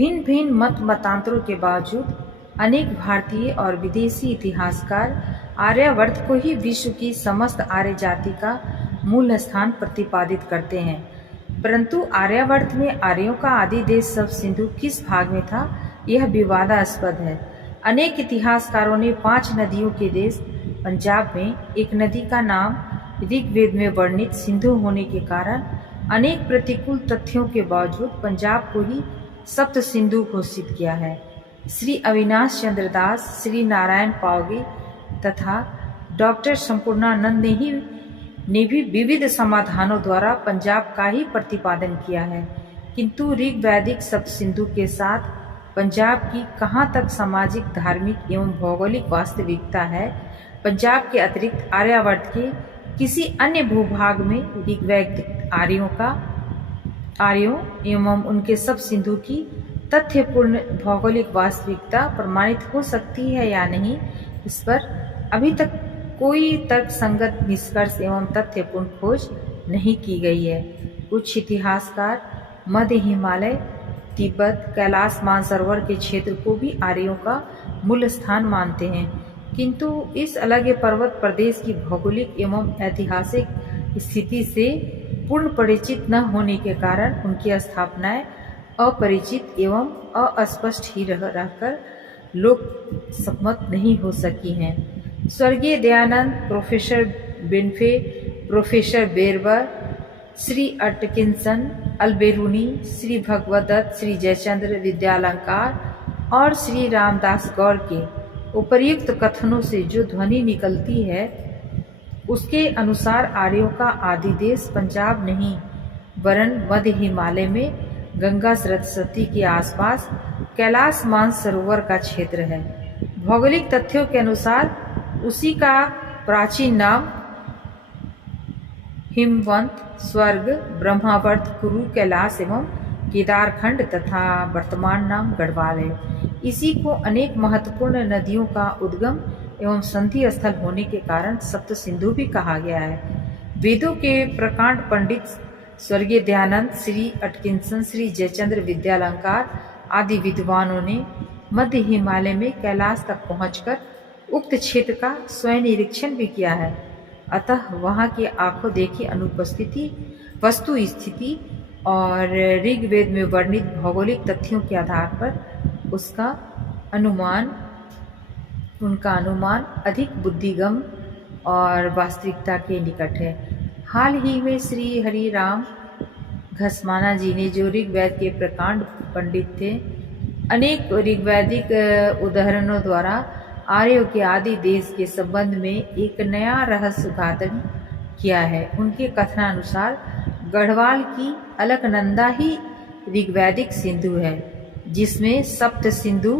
भिन्न भिन्न मत मतांतरों के बावजूद अनेक भारतीय और विदेशी इतिहासकार आर्यावर्त को ही विश्व की समस्त आर्य जाति का मूल स्थान प्रतिपादित करते हैं। परंतु आर्यावर्त में आर्यों का आदि देश सब सिंधु किस भाग में था, यह विवादास्पद है। अनेक इतिहासकारों ने 5 नदियों के देश पंजाब में एक नदी का नाम ऋग्वेद में वर्णित सिंधु होने के कारण अनेक प्रतिकूल तथ्यों के बावजूद पंजाब को ही सप्त सिंधु घोषित किया है। श्री अविनाश चंद्र दास, श्री नारायण पावगे तथा डॉक्टर संपूर्णानंद ने भी विविध समाधानों द्वारा पंजाब का ही प्रतिपादन किया है, किंतु ऋग्वैदिक सप्त सिंधु के साथ पंजाब की कहाँ तक सामाजिक, धार्मिक एवं भौगोलिक वास्तविकता है, पंजाब के अतिरिक्त आर्यावर्त के किसी अन्य भूभाग में ऋग्वैदिक आर्यों एवं उनके सब सिंधु की तथ्यपूर्ण भौगोलिक वास्तविकता प्रमाणित हो सकती है या नहीं, इस पर अभी तक कोई तर्कसंगत निष्कर्ष एवं तथ्यपूर्ण खोज नहीं की गई है। कुछ इतिहासकार मध्य हिमालय, तिब्बत, कैलाश मानसरोवर के क्षेत्र को भी आर्यों का मूल स्थान मानते हैं, किंतु इस अलग पर्वत प्रदेश की भौगोलिक एवं ऐतिहासिक स्थिति से पूर्ण परिचित न होने के कारण उनकी स्थापनाएं अपरिचित एवं अस्पष्ट ही रहकर लोक सम्मत नहीं हो सकी हैं। स्वर्गीय दयानंद, प्रोफेसर बेनफे, प्रोफेसर बेरबर, श्री अटकिंसन, अलबेरूनी, श्री भगवदत्त, श्री जयचंद्र विद्यालंकार और श्री रामदास गौड़ के उपर्युक्त कथनों से जो ध्वनि निकलती है, उसके अनुसार आर्यों का आदि देश पंजाब नहीं वरन मध्य हिमालय में गंगा सरस्वती के आसपास कैलाश मानसरोवर का क्षेत्र है। भौगोलिक तथ्यों के अनुसार उसी का प्राचीन नाम हिमवंत, स्वर्ग, ब्रह्मावर्त, कुरु, कैलाश एवं केदारखंड तथा वर्तमान नाम गढ़वाल है। इसी को अनेक महत्वपूर्ण नदियों का उद्गम एवं संधि स्थल होने के कारण सप्त सिंधु भी कहा गया है। वेदों के प्रकांड पंडित स्वर्गीय दयानंद, श्री अटकिंसन, श्री जयचंद्र विद्यालंकार आदि विद्वानों ने मध्य हिमालय में कैलाश तक पहुंचकर उक्त क्षेत्र का स्वयं निरीक्षण भी किया है। अतः वहां की आंखों देखी अनुपस्थिति, वस्तु स्थिति और ऋग्वेद में वर्णित भौगोलिक तथ्यों के आधार पर उनका अनुमान अधिक बुद्धिगम और वास्तविकता के निकट है। हाल ही में श्री हरिराम घसमाना जी ने, जो ऋग्वेद के प्रकांड पंडित थे, अनेक ऋग्वैदिक उदाहरणों द्वारा आर्यों के आदि देश के संबंध में एक नया रहस्य उद्घाटन किया है। उनके कथनानुसार गढ़वाल की अलकनंदा ही ऋग्वैदिक सिंधु है, जिसमें सप्त सिंधु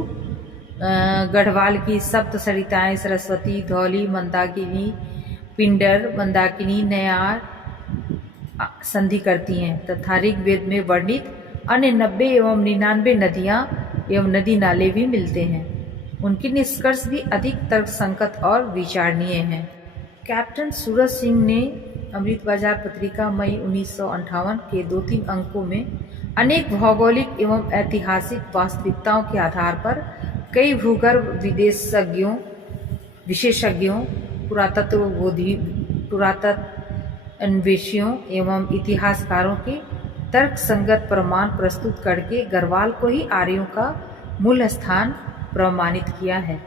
गढ़वाल की सप्त सरिताएं सरस्वती, धौली, मंदाकिनी, पिंडर, मंदाकिनी, नयार संधि करती हैं तथा ऋग्वेद में वर्णित अन्य 90 एवं 99 नदियां एवं नदी नाले भी मिलते हैं। उनके निष्कर्ष भी अधिक तर्कसंगत और विचारणीय हैं। कैप्टन सूरज सिंह ने अमृत बाजार पत्रिका मई 1958 के 2-3 अंकों में अनेक भौगोलिक एवं ऐतिहासिक वास्तविकताओं के आधार पर कई भूगर्भ विशेषज्ञों, पुरातत्व अन्वेषियों एवं इतिहासकारों के तर्कसंगत प्रमाण प्रस्तुत करके गढ़वाल को ही आर्यों का मूल स्थान प्रमाणित किया है।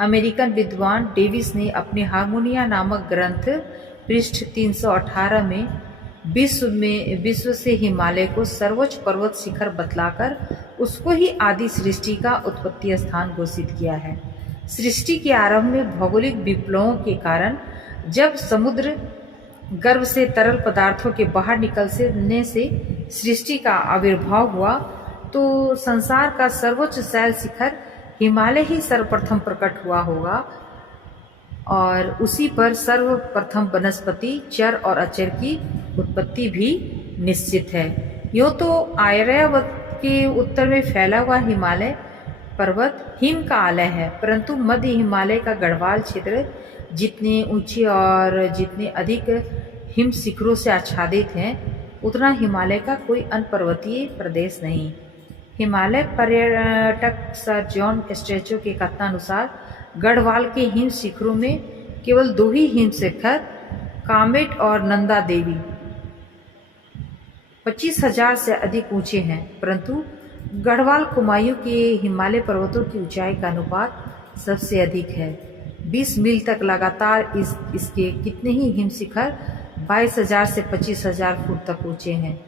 अमेरिकन विद्वान डेविस ने अपने हार्मोनिया नामक ग्रंथ पृष्ठ 318 में विश्व से हिमालय को सर्वोच्च पर्वत शिखर बतलाकर उसको ही आदि सृष्टि का उत्पत्ति स्थान घोषित किया है। सृष्टि के आरंभ में भौगोलिक विप्लवों के कारण जब समुद्र गर्भ से तरल पदार्थों के बाहर निकलने से सृष्टि का आविर्भाव हुआ, तो संसार का सर्वोच्च शैल शिखर हिमालय ही सर्वप्रथम प्रकट हुआ होगा और उसी पर सर्वप्रथम वनस्पति, चर और अचर की उत्पत्ति भी निश्चित है। यूँ तो आर्यावर्त के उत्तर में फैला हुआ हिमालय पर्वत हिम का आलय है, परंतु मध्य हिमालय का गढ़वाल क्षेत्र जितने ऊंचे और जितने अधिक हिम शिखरों से आच्छादित हैं, उतना हिमालय का कोई अन्य पर्वतीय प्रदेश नहीं। हिमालय पर्यटक सर जॉन स्ट्रेचो के कथनानुसार गढ़वाल के हिम शिखरों में केवल 2 ही हिम शिखर, कामेट और नंदा देवी 25,000 से अधिक ऊंचे हैं, परंतु गढ़वाल कुमायूं के हिमालय पर्वतों की ऊंचाई का अनुपात सबसे अधिक है। 20 मील तक लगातार इसके कितने ही हिम शिखर 22,000 से 25,000 फुट तक ऊंचे हैं।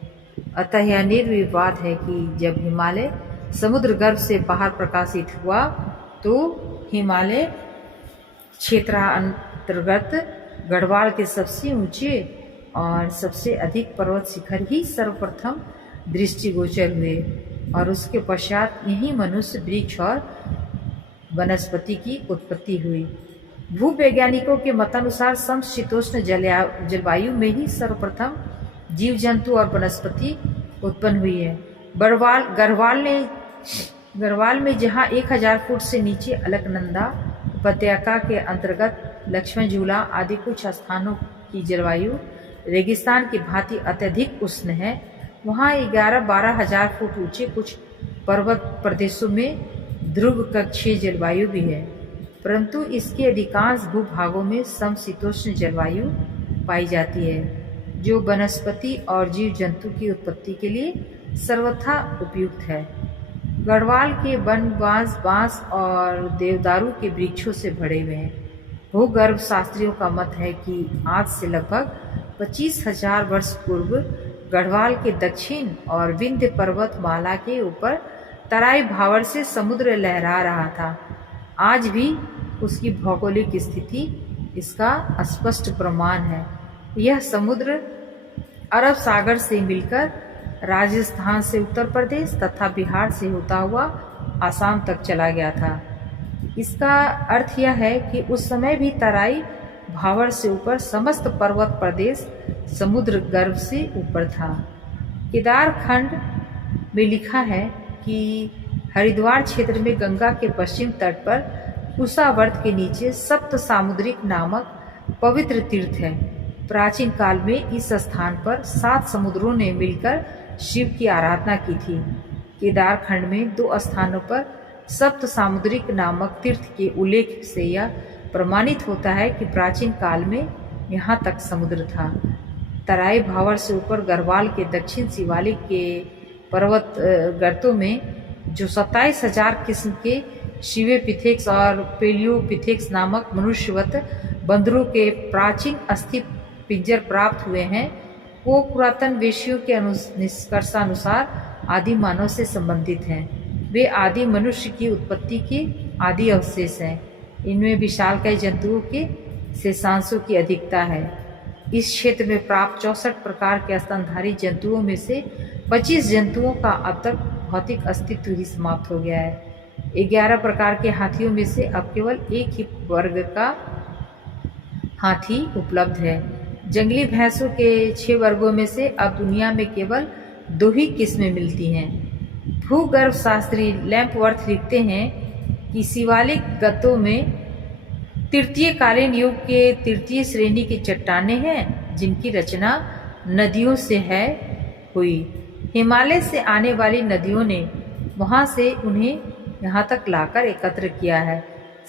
अतः यह निर्विवाद है कि जब हिमालय समुद्र गर्भ से बाहर प्रकाशित हुआ तो हिमालय क्षेत्रांतर्गत गढ़वाल के सबसे ऊंचे और सबसे अधिक पर्वत शिखर ही सर्वप्रथम दृष्टिगोचर हुए और उसके पश्चात यही मनुष्य, वृक्ष और वनस्पति की उत्पत्ति हुई। भूवैज्ञानिकों के मतानुसार समशीतोष्ण जलवायु में ही सर्वप्रथम जीव जंतु और वनस्पति उत्पन्न हुई है। गढ़वाल में जहाँ 1000 फुट से नीचे अलकनंदा उपत्यका के अंतर्गत लक्ष्मण झूला आदि कुछ स्थानों की जलवायु रेगिस्तान की भांति अत्यधिक उष्ण है, वहाँ 11-12 हजार फुट ऊंचे कुछ पर्वत प्रदेशों में ध्रुव कक्षीय जलवायु भी है, परंतु इसके अधिकांश भूभागों में समशीतोष्ण जलवायु पाई जाती है, जो वनस्पति और जीव जंतु की उत्पत्ति के लिए सर्वथा उपयुक्त है। गढ़वाल के वन बांस और देवदारू के वृक्षों से भरे हुए हैं। भूगर्भ शास्त्रियों का मत है कि आज से लगभग 25,000 वर्ष पूर्व गढ़वाल के दक्षिण और विंध्य पर्वतमाला के ऊपर तराई भावर से समुद्र लहरा रहा था। आज भी उसकी भौगोलिक स्थिति इसका स्पष्ट प्रमाण है। यह समुद्र अरब सागर से मिलकर राजस्थान से उत्तर प्रदेश तथा बिहार से होता हुआ आसाम तक चला गया था। इसका अर्थ यह है कि उस समय भी तराई भावर से ऊपर समस्त पर्वत प्रदेश समुद्र गर्भ से ऊपर था। केदार खंड में लिखा है कि हरिद्वार क्षेत्र में गंगा के पश्चिम तट पर कुशावर्त के नीचे सप्त सामुद्रिक नामक पवित्र तीर्थ है। प्राचीन काल में इस स्थान पर 7 समुद्रों ने मिलकर शिव की आराधना की थी। केदार खंड में 2 स्थानों पर सप्त सामुद्रिक नामक तीर्थ के उल्लेख से यह प्रमाणित होता है कि प्राचीन काल में यहाँ तक समुद्र था। तराई भावर से ऊपर गढ़वाल के दक्षिण शिवालिक के पर्वत गर्तों में जो 27,000 किस्म के शिवेपिथेक्स और पेलियोपिथेक्स नामक मनुष्यवत बंदरों के प्राचीन अस्थि पिंजर प्राप्त हुए हैं, वो पुरातन वेशियों के निष्कर्षानुसार आदि मानव से संबंधित हैं। वे आदि मनुष्य की उत्पत्ति के आदि अवशेष हैं। इनमें विशालकाय जंतुओं के शेषांशों की अधिकता है। इस क्षेत्र में प्राप्त 64 प्रकार के स्तनधारी जंतुओं में से 25 जंतुओं का अब तक भौतिक अस्तित्व ही समाप्त हो गया है। 11 प्रकार के हाथियों में से अब केवल एक ही वर्ग का हाथी उपलब्ध है। जंगली भैंसों के 6 वर्गों में से अब दुनिया में केवल 2 ही किस्में मिलती हैं। भूगर्भ शास्त्री लैम्पवर्थ लिखते हैं कि शिवालिक गतों में तृतीय कालीन युग के तृतीय श्रेणी की चट्टानें हैं, जिनकी रचना नदियों से है हुई। हिमालय से आने वाली नदियों ने वहां से उन्हें यहाँ तक लाकर एकत्र किया है।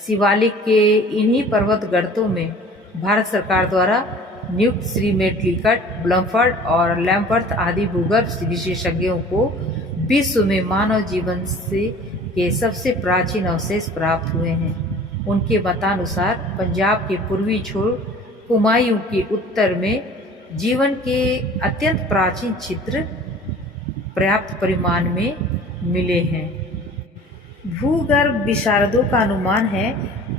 शिवालिक के इन्हीं पर्वत गर्तों में भारत सरकार द्वारा नियुक्त श्री मेटलिकट, ब्लमफर्ड और लैम्पर्थ आदि भूगर्भ विशेषज्ञों को विश्व में मानव जीवन से के सबसे प्राचीन अवशेष प्राप्त हुए हैं। उनके मतानुसार पंजाब के पूर्वी छोर कुमायूं के उत्तर में जीवन के अत्यंत प्राचीन चित्र पर्याप्त परिमाण में मिले हैं। भूगर्भ विशारदों का अनुमान है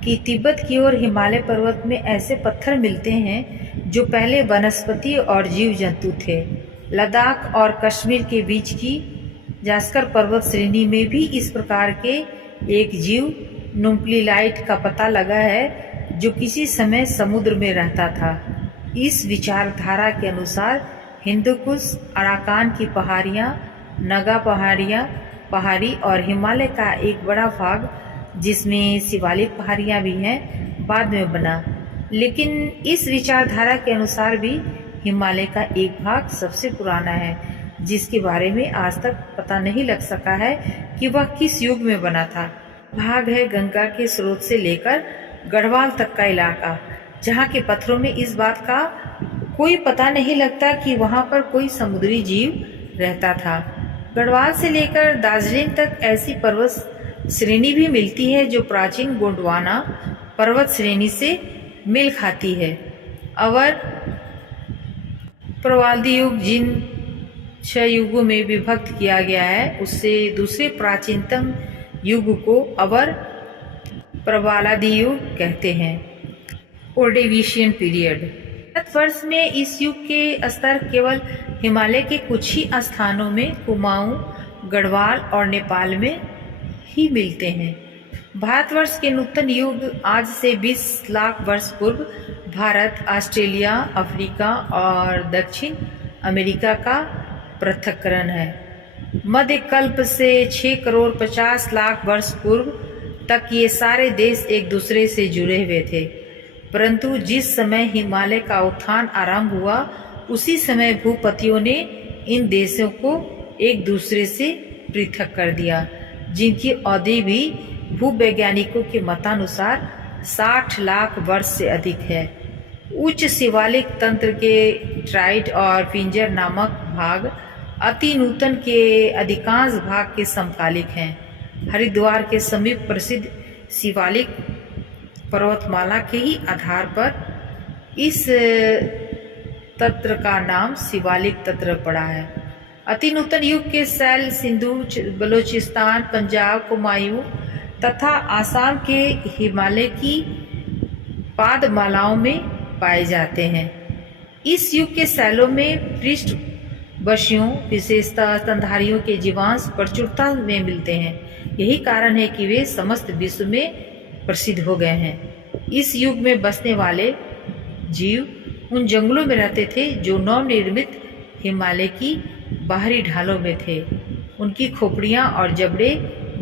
कि तिब्बत की ओर हिमालय पर्वत में ऐसे पत्थर मिलते हैं जो पहले वनस्पति और जीव जंतु थे। लद्दाख और कश्मीर के बीच की जास्कर पर्वत श्रेणी में भी इस प्रकार के एक जीव नुम्प्लीलाइट का पता लगा है, जो किसी समय समुद्र में रहता था। इस विचारधारा के अनुसार हिंदुकुश, अराकान की पहाड़ियाँ, नगा पहाड़ी और हिमालय का एक बड़ा भाग, जिसमें शिवालिक पहाड़ियाँ भी हैं, बाद में बना। लेकिन इस विचारधारा के अनुसार भी हिमालय का एक भाग सबसे पुराना है। जिसके बारे में आज तक पता नहीं लग सका है कि वह किस युग में बना था। भाग है गंगा के स्रोत से लेकर गढ़वाल तक का इलाका, जहाँ के पत्थरों में इस बात का कोई पता नहीं लगता कि वहाँ पर कोई समुद्री जीव रहता था। गढ़वाल से लेकर दार्जिलिंग तक ऐसी पर्वत श्रेणी भी मिलती है जो प्राचीन गोंडवाना पर्वत श्रेणी से मेल खाती है। अवर प्रवाल्दी युग जिन 6 युगों में विभक्त किया गया है, उससे दूसरे प्राचीनतम युग को अवर प्रवालादी युग कहते हैं। Ordovician period. भारतवर्ष में इस युग के स्तर केवल हिमालय के कुछ ही स्थानों में, कुमाऊं, गढ़वाल और नेपाल में ही मिलते हैं। भारतवर्ष के नूतन युग आज से 20 लाख वर्ष पूर्व भारत, ऑस्ट्रेलिया, अफ्रीका और दक्षिण अमेरिका का पृथक्करण है। मध्य कल्प से 6 करोड़ 50 लाख वर्ष पूर्व तक ये सारे देश एक दूसरे से जुड़े हुए थे, परंतु जिस समय हिमालय का उत्थान आरंभ हुआ, उसी समय भूपतियों ने इन देशों को एक दूसरे से पृथक कर दिया, जिनकी अवधि भी भूवैज्ञानिकों के मतानुसार 60 लाख वर्ष से अधिक है। उच्च शिवालिक तंत्र के ट्राइड और पिंजर नामक भाग अति नूतन के अधिकांश भाग के समकालिक हैं। हरिद्वार के समीप प्रसिद्ध शिवालिक पर्वतमाला के ही आधार पर इस तंत्र का नाम शिवालिक तंत्र पड़ा है। अति नूतन युग के शैल सिंधु, बलूचिस्तान, पंजाब, कुमायूं तथा आसाम के हिमालय की पादमालाओं में पाए जाते हैं। इस युग के शैलों में पृष्ठवशियों, विशेषतः स्तनधारियों के जीवांश प्रचुरता में मिलते हैं। यही कारण है कि वे समस्त विश्व में प्रसिद्ध हो गए हैं। इस युग में बसने वाले जीव उन जंगलों में रहते थे जो नवनिर्मित हिमालय की बाहरी ढालों में थे। उनकी खोपड़ियां और जबड़े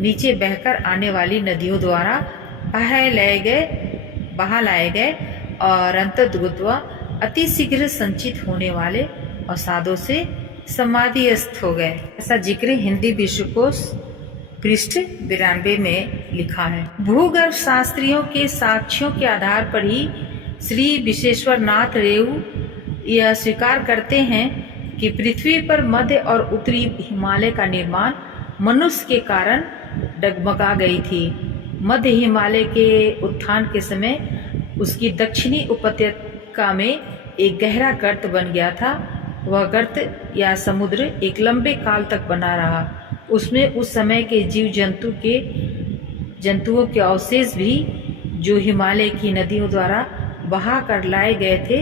नीचे बहकर आने वाली नदियों द्वारा बहा लाए गए और अंततः अति शीघ्र संचित होने वाले अवसादों से समाधिस्थ हो गए। ऐसा जिक्र हिंदी विश्वकोश पृष्ठ 92 में लिखा है। भूगर्भ शास्त्रियों के साक्ष्यों के आधार पर ही श्री विश्वेश्वर नाथ रेऊ यह स्वीकार करते हैं कि पृथ्वी पर मध्य और उत्तरी हिमालय का निर्माण मनुष्य के कारण डगमगा गई थी। मध्य हिमालय के उत्थान के समय उसकी दक्षिणी उपत्यका में एक गहरा गर्त बन गया था। वह गर्त या समुद्र एक लंबे काल तक बना रहा। उसमें उस समय के जंतुओं के अवशेष भी जो हिमालय की नदियों द्वारा बहा कर लाए गए थे,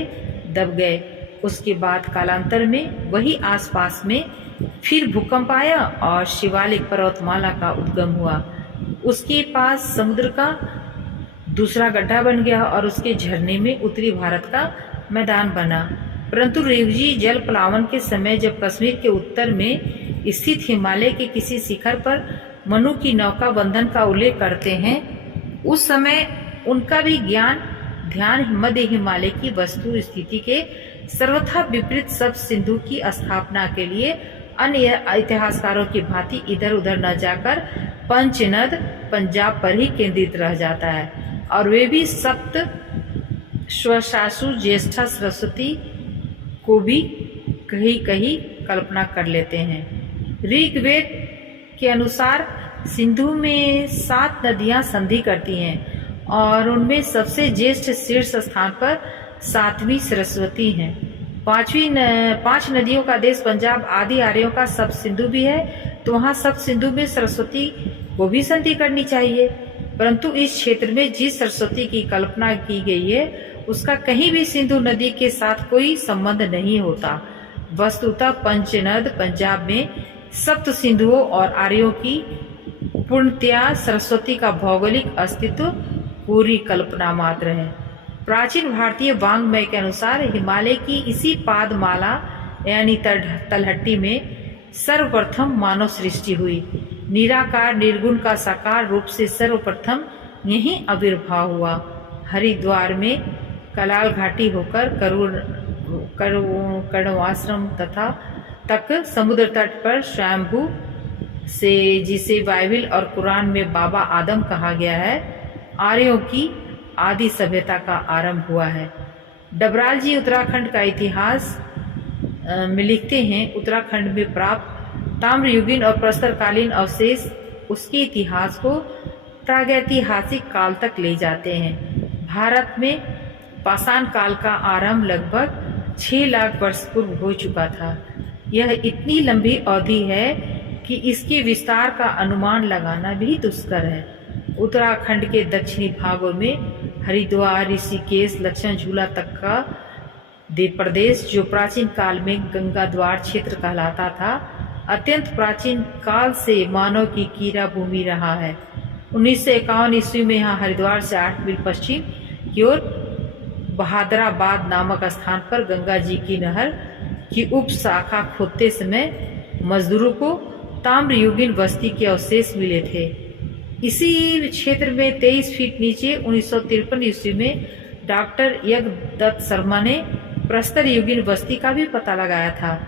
दब गए। उसके बाद कालांतर में वही आसपास में फिर भूकंप आया और शिवालिक पर्वतमाला का उद्गम हुआ। उसके पास समुद्र का दूसरा गड्ढा बन गया और उसके झरने में उत्तरी भारत का मैदान बना। परंतु रेवजी जल प्लावन के समय जब कश्मीर के उत्तर में स्थित हिमालय के किसी शिखर पर मनु की नौका बंधन का उल्लेख करते हैं, उस समय उनका भी ध्यान मध्य हिमालय की वस्तु स्थिति के सर्वथा विपरीत सब सिंधु की स्थापना के लिए अन्य इतिहासकारों की भांति इधर उधर न जाकर पंचनद पंजाब पर ही केंद्रित रह जाता है, और वे भी सप्त स्वशासु ज्येष्ठा सरस्वती को भी कहीं कहीं कल्पना कर लेते हैं। ऋग्वेद के अनुसार सिंधु में 7 नदियां संधि करती हैं और उनमें सबसे ज्येष्ठ शीर्ष स्थान पर 7वीं सरस्वती है। 5 नदियों का देश पंजाब आदि आर्यों का सब सिंधु भी है, तो वहाँ सब सिंधु में सरस्वती को भी संधि करनी चाहिए। परंतु इस क्षेत्र में जिस सरस्वती की कल्पना की गई है उसका कहीं भी सिंधु नदी के साथ कोई संबंध नहीं होता। वस्तुतः पंचनद पंजाब में सप्त सिंधुओं और आर्यों की पूर्णतया सरस्वती का भौगोलिक अस्तित्व पूरी कल्पना मात्र है। प्राचीन भारतीय वांग्मय के अनुसार हिमालय की इसी पादमाला यानी तलहट्टी में सर्वप्रथम मानव सृष्टि हुई। निराकार निर्गुण का साकार रूप से सर्वप्रथम यही आविर्भाव हुआ। हरिद्वार में कलाल घाटी होकर कण्वाश्रम तथा तक समुद्र तट पर स्वयंभू से, जिसे बाइबिल और कुरान में बाबा आदम कहा गया है, आर्यों की आदि सभ्यता का आरंभ हुआ है। डबराल जी उत्तराखंड का इतिहास में लिखते हैं, उत्तराखंड में प्राप्त ताम्रयुगीन और प्रस्तरकालीन अवशेष उसके इतिहास को प्रागैतिहासिक काल तक ले जाते हैं। भारत में पाषाण काल का आरंभ लगभग 6 लाख वर्ष पूर्व हो चुका था। यह इतनी लंबी अवधि है कि इसके विस्तार का अनुमान लगाना भी दुष्कर है। उत्तराखंड के दक्षिणी भागों में हरिद्वार, ऋषिकेश, लक्षण झूला तक का प्रदेश, जो प्राचीन काल में गंगा द्वार क्षेत्र कहलाता था, अत्यंत प्राचीन काल से मानव की कीड़ा भूमि रहा है। 1951 ईस्वी में यहाँ हरिद्वार से 8 मील पश्चिम की ओर बहादराबाद नामक स्थान पर गंगा जी की नहर की उप शाखा खोदते समय मजदूरों को ताम्रयुगीन बस्ती के अवशेष मिले थे। इसी क्षेत्र में 23 फीट नीचे 1953 ईस्वी में डॉक्टर यज्ञदत्त शर्मा ने प्रस्तर युगीन बस्ती का भी पता लगाया था।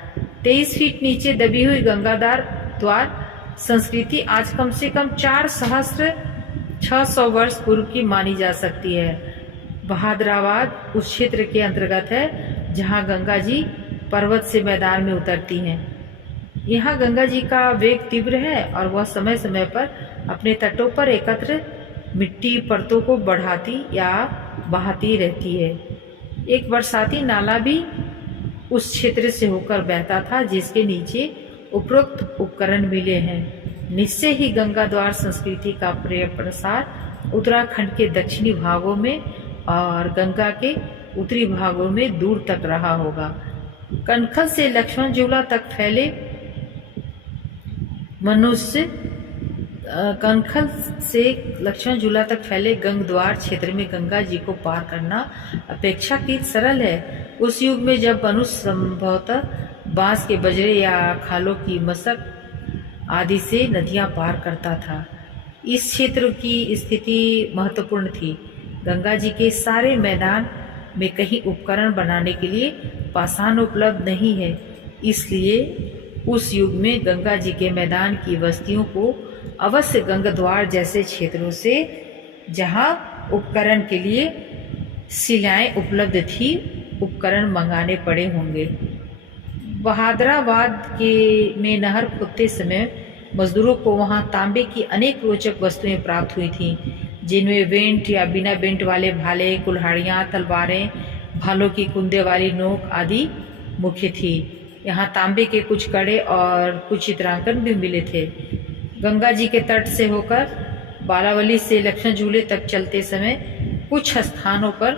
23 फीट नीचे दबी हुई गंगाधार द्वार संस्कृति आज कम से कम 4600 वर्ष पूर्व की मानी जा सकती है। बहादराबाद उस क्षेत्र के अंतर्गत है जहां गंगा जी पर्वत से मैदान में उतरती हैं। यहाँ गंगा जी का वेग तीव्र है और वह समय समय पर अपने तटों पर एकत्र मिट्टी परतों को बढ़ाती या बहाती रहती है। एक बरसाती नाला भी उस क्षेत्र से होकर बहता था, जिसके नीचे उपरोक्त उपकरण मिले हैं। निश्चय ही गंगा द्वार संस्कृति का प्रसार उत्तराखंड के दक्षिणी भागों में और गंगा के उत्तरी भागों में दूर तक रहा होगा। कनखल से लक्ष्मण झूला तक फैले कनखल से लक्ष्मण झूला तक फैले गंगद्वार क्षेत्र में गंगा जी को पार करना अपेक्षाकृत सरल है। उस युग में जब मनुष्य संभवतः बांस के बजरे या खालों की मशक आदि से नदियां पार करता था। इस क्षेत्र की स्थिति महत्वपूर्ण थी। गंगा जी के सारे मैदान में कहीं उपकरण बनाने के लिए पाषाण उपलब्ध नहीं है, इसलिए उस युग में गंगा जी के मैदान की बस्तियों को अवश्य गंगद्वार जैसे क्षेत्रों से, जहां उपकरण के लिए शिलाएं उपलब्ध थी, उपकरण मंगाने पड़े होंगे। बहादराबाद में नहर खोदते समय मजदूरों को वहां तांबे की अनेक रोचक वस्तुएं प्राप्त हुई थीं, जिनमें वेंट या बिना बेंट वाले भाले, कुल्हाड़ियां, तलवारें, भालों की कुंदे वाली नोक आदि मुख्य थी। यहाँ तांबे के कुछ कड़े और कुछ चित्रांकन भी मिले थे। गंगा जी के तट से होकर बारावली से लक्ष्मण झूले तक चलते समय कुछ स्थानों पर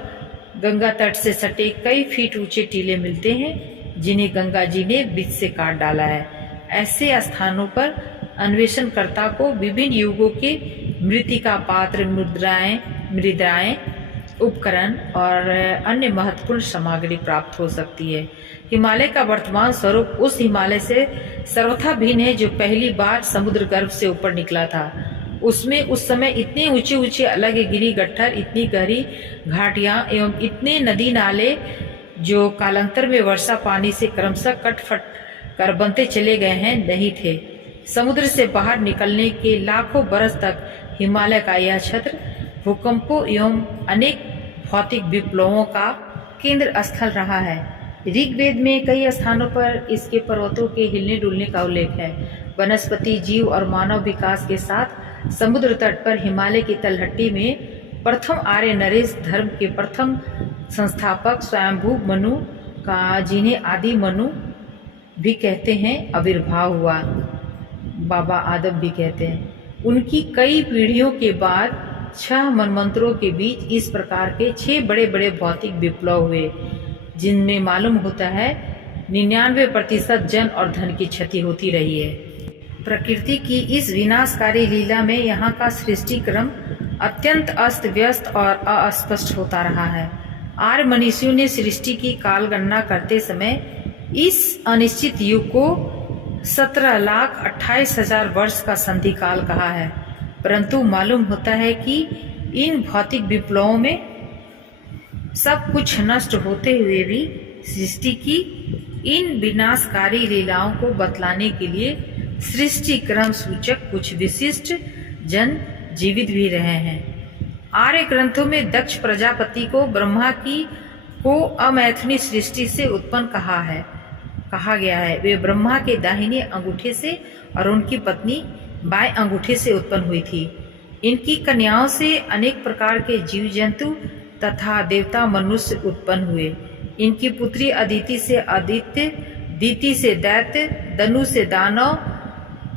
गंगा तट से सटे कई फीट ऊंचे टीले मिलते हैं, जिन्हें गंगा जी ने बीच से काट डाला है। ऐसे स्थानों पर अन्वेषणकर्ता को विभिन्न युगों के मृत्तिका पात्र, मृदाएं, उपकरण और अन्य महत्वपूर्ण सामग्री प्राप्त हो सकती है। हिमालय का वर्तमान स्वरूप उस हिमालय से सर्वथा भिन्न है जो पहली बार समुद्र गर्भ से ऊपर निकला था। उसमें उस समय इतने ऊंचे ऊंचे अलग गिरी गट्ठर, इतनी गहरी घाटियां एवं इतने नदी नाले जो कालांतर में वर्षा पानी से क्रमशः कटफट कर बनते चले गए हैं, नहीं थे। समुद्र से बाहर निकलने के लाखों बरस तक हिमालय का यह क्षेत्र भूकंपों एवं अनेक भौतिक विप्लवों का केंद्र स्थल रहा है। ऋग्वेद में कई स्थानों पर इसके पर्वतों के हिलने डुलने का उल्लेख है। वनस्पति, जीव और मानव विकास के साथ समुद्र तट पर हिमालय की तलहटी में प्रथम आर्य नरेश धर्म के प्रथम संस्थापक स्वयंभू मनु का, जिन्हें आदि मनु भी कहते हैं, आविर्भाव हुआ। बाबा आदम भी कहते हैं। उनकी कई पीढ़ियों के बाद 6 मनमंत्रों के बीच इस प्रकार के 6 बड़े बड़े भौतिक विप्लव हुए, जिनमें मालूम होता है 99% जन और धन की क्षति होती रही है। प्रकृति की इस विनाशकारी लीला में यहाँ का सृष्टि क्रम अत्यंत अस्त व्यस्त और अस्पष्ट होता रहा है। आर्य मनुष्यों ने सृष्टि की काल गणना करते समय इस अनिश्चित युग को 17,28,000 वर्ष का संधि काल कहा है, परंतु मालूम होता है कि इन भौतिक विप्लवों में सब कुछ नष्ट होते हुए भी सृष्टि की इन विनाशकारी लीलाओं को बतलाने के लिए सृष्टि क्रम सूचक कुछ विशिष्ट जन जीवित भी रहे हैं। आर्य ग्रंथों में दक्ष प्रजापति को ब्रह्मा की को अमैथुनी सृष्टि से उत्पन्न कहा गया है। वे ब्रह्मा के दाहिने अंगूठे से और उनकी पत्नी बाएं अंगूठे से उत्पन्न हुई थी। इनकी कन्याओं से अनेक प्रकार के जीव जंतु तथा देवता मनुष्य उत्पन्न हुए। इनकी पुत्री अदिति से आदित्य, दीति से दैत्य, दनु से दानव,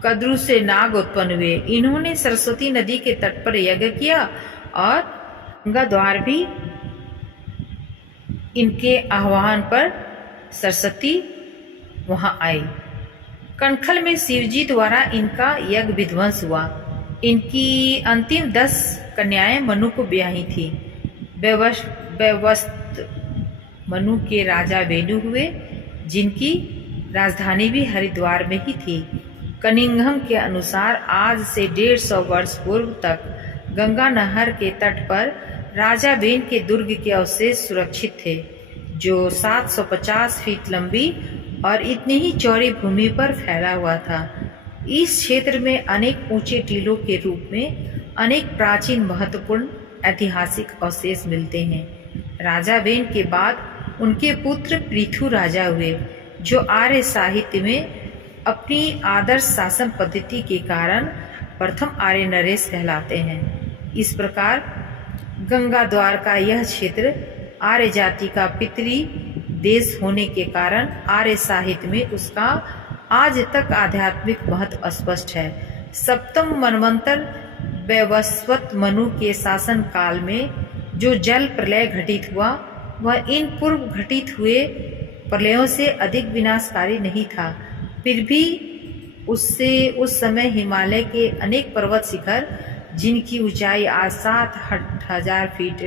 कद्रु से नाग उत्पन्न हुए। इन्होंने सरस्वती नदी के तट पर यज्ञ किया और गंगा द्वार भी इनके आह्वान पर सरस्वती वहां आई। कनखल में शिवजी द्वारा इनका यज्ञ विध्वंस हुआ। इनकी अंतिम 10 कन्याएं मनु को ब्याही थी। वैवस्वत मनु के राजा वेणु हुए, जिनकी राजधानी भी हरिद्वार में ही थी। कनिंघम के अनुसार आज से 150 वर्ष पूर्व तक गंगा नहर के तट पर राजा वेन के दुर्ग के अवशेष सुरक्षित थे, जो 750 फीट लंबी और इतनी ही चौड़ी भूमि पर फैला हुआ था। इस क्षेत्र में अनेक ऊंचे टीलों के रूप में अनेक प्राचीन महत्वपूर्ण ऐतिहासिक अवशेष मिलते हैं। राजा वेन के बाद उनके पुत्र पृथु राजा हुए, जो आर्य साहित्य में अपनी आदर्श शासन पद्धति के कारण प्रथम आर्य नरेश कहलाते हैं। इस प्रकार गंगा द्वार का यह क्षेत्र आर्य जाति का पितरी देश होने के कारण आर्य साहित्य में उसका आज तक आध्यात्मिक महत्व स्पष्ट है। सप्तम मनवंतर वैवस्वत मनु के शासन काल में जो जल प्रलय घटित हुआ, वह इन पूर्व घटित हुए प्रलयों से अधिक विनाशकारी नहीं था। फिर भी उस समय हिमालय के अनेक पर्वत शिखर, जिनकी ऊंचाई आज 7,000 फीट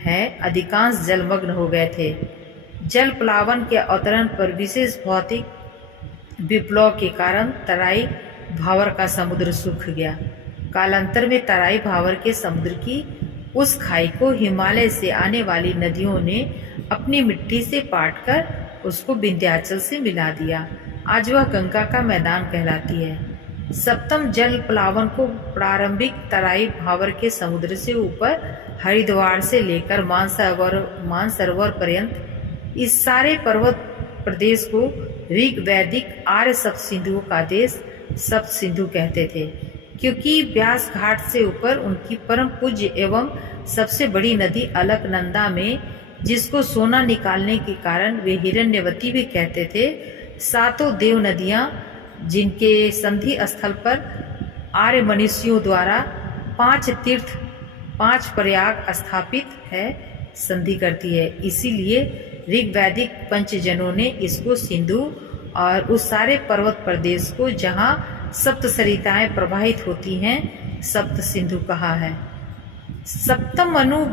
है, अधिकांश जलमग्न हो गए थे। जल प्लावन के अवतरण पर विशेष भौतिक विप्लव के कारण तराई भावर का समुद्र सूख गया। कालांतर में तराई भावर के समुद्र की उस खाई को हिमालय से आने वाली नदियों ने अपनी मिट्टी से पाटकर उसको विंध्याचल से मिला दिया। आज वह गंगा का मैदान कहलाती है। सप्तम जल प्लावन को प्रारंभिक तराई भावर के समुद्र से ऊपर हरिद्वार से लेकर मानसरोवर पर्यंत इस सारे पर्वत प्रदेश को ऋग वैदिक आर्य सप्त सिंधुओं का देश सप्त सिंधु कहते थे, क्योंकि व्यास घाट से ऊपर उनकी परम पूज्य एवं सबसे बड़ी नदी अलकनंदा में, जिसको सोना निकालने के कारण वे हिरण्यवती भी कहते थे, 7 देव नदियां, जिनके संधि स्थल पर आर्य मनुष्यों द्वारा 5 तीर्थ 5 प्रयाग स्थापित है, संधि करती है। इसीलिए ऋग वैदिक पंचजनों ने इसको सिंधु और उस सारे पर्वत प्रदेश को जहाँ सप्त सरिताएं प्रवाहित होती हैं, सप्त सिंधु कहा है। सप्तम मनु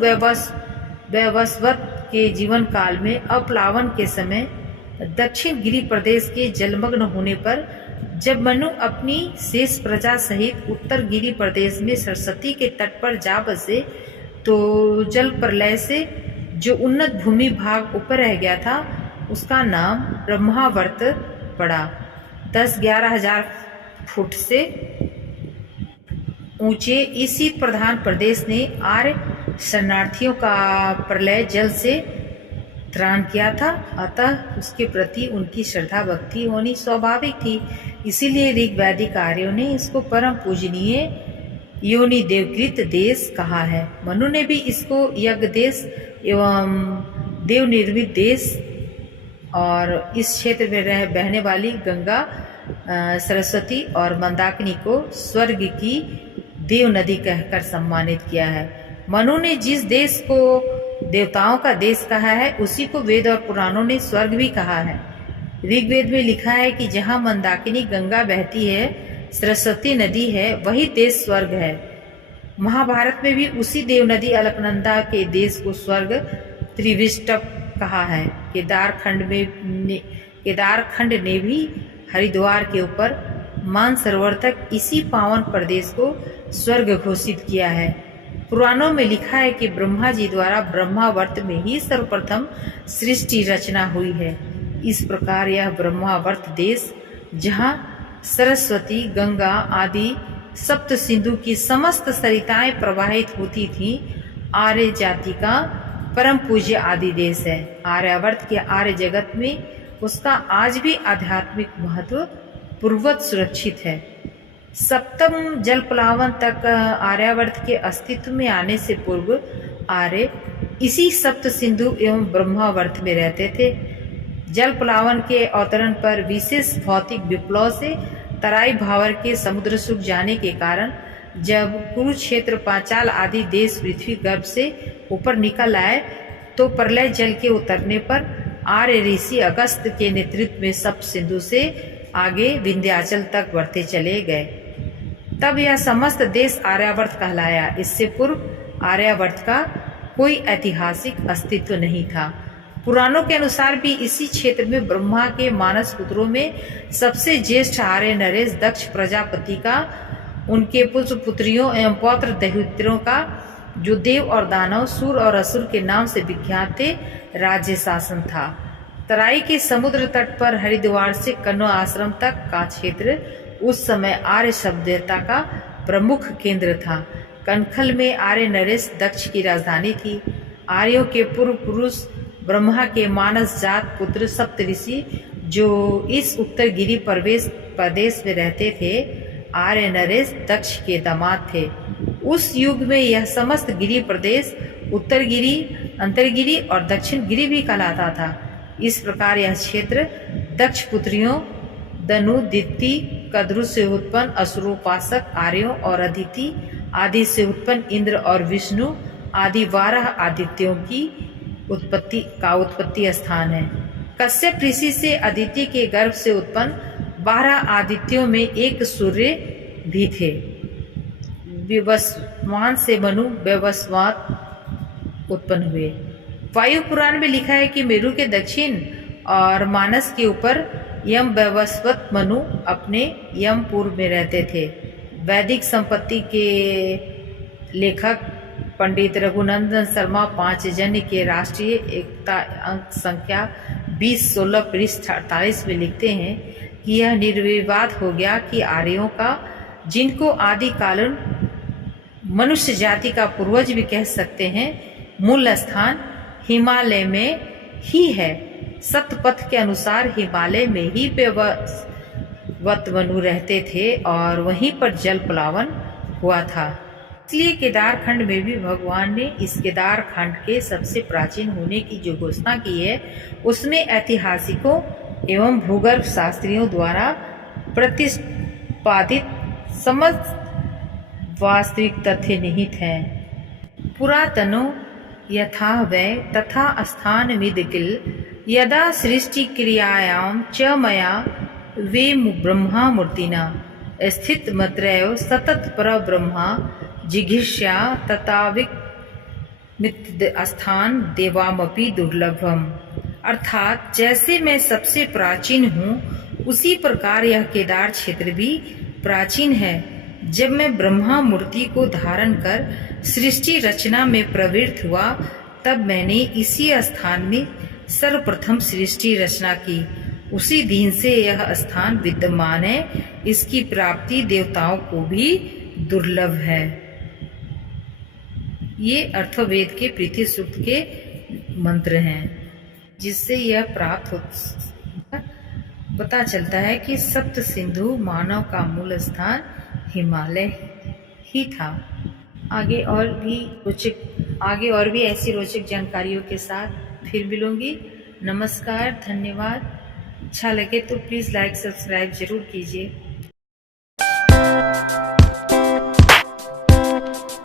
वैवस्वत के जीवन काल में अप्लावन के समय दक्षिण गिरि प्रदेश के जलमग्न होने पर जब मनु अपनी शेष प्रजा सहित उत्तर गिरि प्रदेश में सरस्वती के तट पर जा बसे, तो जल प्रलय से जो उन्नत भूमि भाग ऊपर रह गया था, उसका नाम ब्रह्मावर्त पड़ा। 10-11 हजार फुट से ऊंचे इस शीत प्रधान प्रदेश ने आर्य शरणार्थियों का प्रलय जल से त्राण किया था, अतः उसके प्रति उनकी श्रद्धा भक्ति होनी स्वाभाविक थी। इसीलिए ऋग वैदिक आर्यों ने इसको परम पूजनीय योनि देवकृत देश कहा है। मनु ने भी इसको यज्ञ देश एवं देव निर्मित देश और इस क्षेत्र में बहने वाली गंगा, सरस्वती और मंदाकिनी को स्वर्ग की देव नदी कहकर सम्मानित किया है। मनु ने जिस देश को देवताओं का देश कहा है, उसी को वेद और पुराणों ने स्वर्ग भी कहा है। ऋग्वेद में लिखा है कि जहाँ मंदाकिनी गंगा बहती है, सरस्वती नदी है, वही देश स्वर्ग है। महाभारत में भी उसी देव नदी अलकनंदा के देश को स्वर्ग त्रिविष्टप कहा है। केदारखंड ने भी हरिद्वार के ऊपर मानसरोवर तक इसी पावन प्रदेश को स्वर्ग घोषित किया है। पुराणों में लिखा है कि ब्रह्मा जी द्वारा ब्रह्मावर्त में ही सर्वप्रथम सृष्टि रचना हुई है। इस प्रकार यह ब्रह्मावर्त देश, जहाँ सरस्वती, गंगा आदि सप्त सिंधु की समस्त सरिताएं प्रवाहित होती थीं, आर्य जाति का परम पूज्य आदि देश है। आर्यावर्त के आर्य जगत में उसका आज भी आध्यात्मिक महत्व पूर्ववत सुरक्षित है। सप्तम जल प्लावन तक आर्यावर्त के अस्तित्व में आने से पूर्व आर्य इसी सप्त सिंधु एवं ब्रह्मावर्त में रहते थे। जल प्लावन के अवतरण पर विशेष भौतिक विप्लव से तराई भावर के समुद्र सूख जाने के कारण जब कुरुक्षेत्र, पांचाल आदि देश पृथ्वी गर्भ से ऊपर निकल आए तो प्रलय जल के उतरने पर आर्य ऋषि अगस्त के नेतृत्व में सप्त सिंधु से आगे विंध्याचल तक बढ़ते चले गए। तब यह समस्त देश आर्यावर्त कहलाया। इससे पूर्व आर्यावर्त का कोई ऐतिहासिक अस्तित्व नहीं था। पुराणों के अनुसार भी इसी क्षेत्र में ब्रह्मा के मानस पुत्रों में सबसे ज्येष्ठ आर्य नरेश दक्ष प्रजापति का, उनके पुत्र पुत्रियों एवं पौत्र दैत्यों का, जो देव और दानव, सूर और असुर के नाम से विख्यात थे, राज्य शासन था। तराई के समुद्र तट पर हरिद्वार से कण्व आश्रम तक का क्षेत्र उस समय आर्य सभ्यता का प्रमुख केंद्र था। कनखल में आर्य नरेश दक्ष की राजधानी थी। आर्यों के पूर्व पुरुष ब्रह्मा के मानस जात पुत्र सप्तऋषि, जो इस उत्तरगिरी प्रदेश में रहते थे, आर्य नरेश दक्ष के दामाद थे। उस युग में यह समस्त गिरी प्रदेश उत्तरगिरी, अंतरगिरी और दक्षिण गिरी भी कहलाता था। इस प्रकार यह क्षेत्र दक्ष पुत्रियों दनु, दिति, कद्रु से उत्पन्न असुरोपासक आर्यों और अदिति आदि से उत्पन्न इंद्र और विष्णु आदि 12 आदित्यों की उत्पत्ति स्थान है। कश्यप ऋषि से अदिति के गर्भ से उत्पन्न 12 आदित्यों में एक सूर्य भी थे। विवस्वान से मनु वैवस्वत उत्पन्न हुए। वायु पुराण में लिखा है कि मेरु के दक्षिण और मानस के ऊपर यम वैवस्वत मनु अपने यम पूर्व में रहते थे। वैदिक संपत्ति के लेखक पंडित रघुनंदन शर्मा पांचजन्य के राष्ट्रीय एकता अंक संख्या 2016 पृष्ठ 48 में लिखते हैं कि यह निर्विवाद हो गया कि आर्यों का, जिनको आदि कालन मनुष्य जाति का पूर्वज भी कह सकते हैं, मूल स्थान हिमालय में ही है। सतपथ के अनुसार हिमालय में ही वतवनु रहते थे और वहीं पर जल प्लावन हुआ था। इसलिए केदार खंड में भी भगवान ने इस केदार खंड के सबसे प्राचीन होने की जो घोषणा की है, उसमें ऐतिहासिकों एवं भूगर्भ शास्त्रियों द्वारा प्रतिपादित समस्त वास्तविक तथ्य निहित हैं। पुरातनो यथा वै तथा स्थान मिदकिल यदा सृष्टि क्रियायां च मया वे ब्रह्मा मूर्तिना स्थित मत्रयो सतत पर ब्रह्मा जिघिष्या तताविक स्थान देवामपि दुर्लभम। अर्थात जैसे मैं सबसे प्राचीन हूँ, उसी प्रकार यह केदार क्षेत्र भी प्राचीन है। जब मैं ब्रह्मा मूर्ति को धारण कर सृष्टि रचना में प्रवृत्त हुआ, तब मैंने इसी स्थान में सर्वप्रथम सृष्टि रचना की। उसी दिन से यह स्थान विद्यमान है। इसकी प्राप्ति देवताओं को भी दुर्लभ है। ये अर्थवेद के प्रीति सूक्त के मंत्र हैं, जिससे यह प्राप्त हो पता चलता है कि सप्त सिंधु मानव का मूल स्थान हिमालय ही था। आगे और भी ऐसी रोचक जानकारियों के साथ फिर मिलूंगी। नमस्कार, धन्यवाद। अच्छा लगे तो प्लीज़ लाइक सब्सक्राइब जरूर कीजिए।